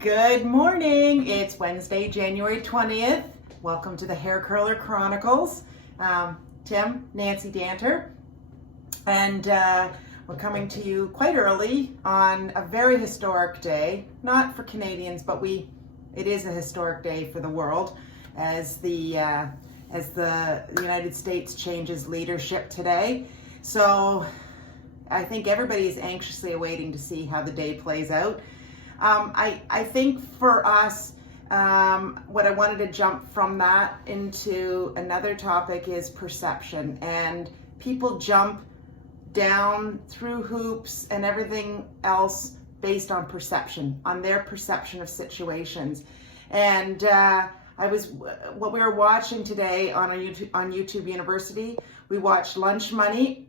Good morning. It's Wednesday, January 20th. Welcome to the Hair Curler Chronicles. Tim, Nancy Danter, and we're coming to you quite early on a very historic day, not for Canadians, but it is a historic day for the world as the United States changes leadership today. So I think everybody is anxiously awaiting to see how the day plays out. I think for us, what I wanted to jump from that into another topic is perception, and people jump down through hoops and everything else based on perception, on their perception of situations. And what we were watching today on YouTube University, we watched Lunch Money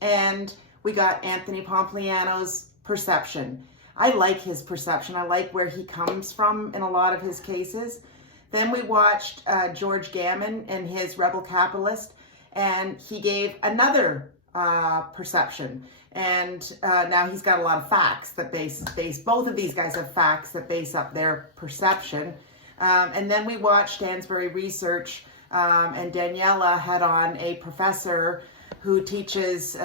and we got Anthony Pompliano's perception. I like his perception. I like where he comes from in a lot of his cases. Then we watched George Gamon and his Rebel Capitalist, and he gave another perception. And now he's got a lot of facts that base. Both of these guys have facts that base up their perception. And then we watched Stansberry Research, and Daniela had on a professor who teaches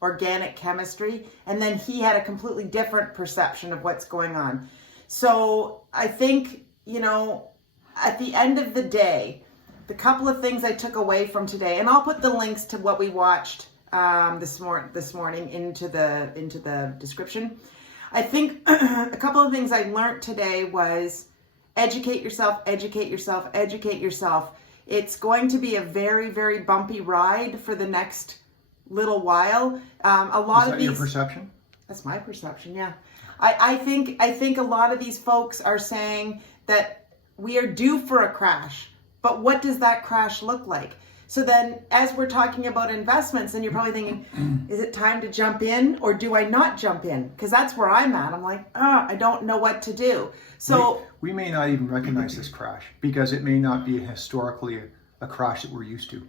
organic chemistry, and then he had a completely different perception of what's going on. So I think, at the end of the day, the couple of things I took away from today, and I'll put the links to what we watched this morning into the description. I think a couple of things I learned today was educate yourself, educate yourself, educate yourself. It's going to be a very, very bumpy ride for the next little while. A lot Is of that your perception? That's my perception, yeah. I think a lot of these folks are saying that we are due for a crash, but what does that crash look like? So then, as we're talking about investments, and you're probably thinking, is it time to jump in or do I not jump in? Because that's where I'm at. I'm like, I don't know what to do. So we may not even recognize this crash because it may not be historically a crash that we're used to.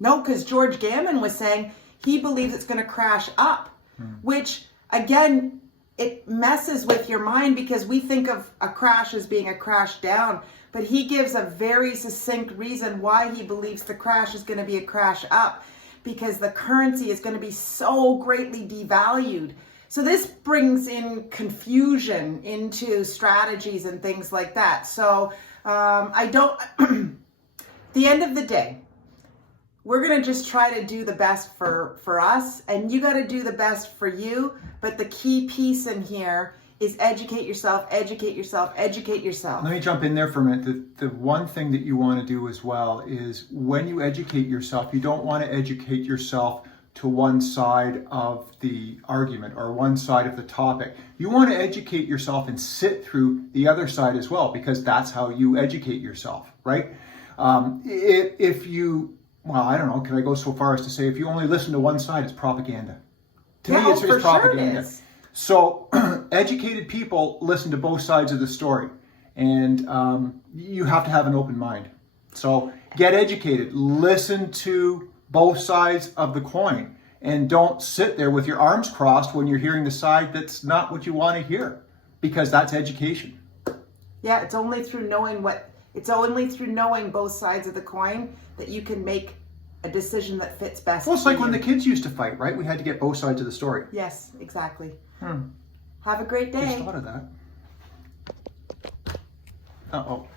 No, because George Gamon was saying he believes it's going to crash up, which again, it messes with your mind because we think of a crash as being a crash down, but he gives a very succinct reason why he believes the crash is going to be a crash up, because the currency is going to be so greatly devalued. So this brings in confusion into strategies and things like that. So the end of the day, we're going to just try to do the best for us, and you got to do the best for you. But the key piece in here is educate yourself, educate yourself, educate yourself. Let me jump in there for a minute. The one thing that you want to do as well is when you educate yourself, you don't want to educate yourself to one side of the argument or one side of the topic. You want to educate yourself and sit through the other side as well, because that's how you educate yourself, right? If you... Well, I don't know. Can I go so far as to say if you only listen to one side, it's propaganda? To me, it's propaganda. Sure. So educated people listen to both sides of the story, and you have to have an open mind. So get educated. Listen to both sides of the coin, and don't sit there with your arms crossed when you're hearing the side that's not what you want to hear, because that's education. Yeah, it's only through knowing both sides of the coin that you can make a decision that fits best. Well, it's like when the kids used to fight, right? We had to get both sides of the story. Yes, exactly. Have a great day. Just thought of that. Uh-oh.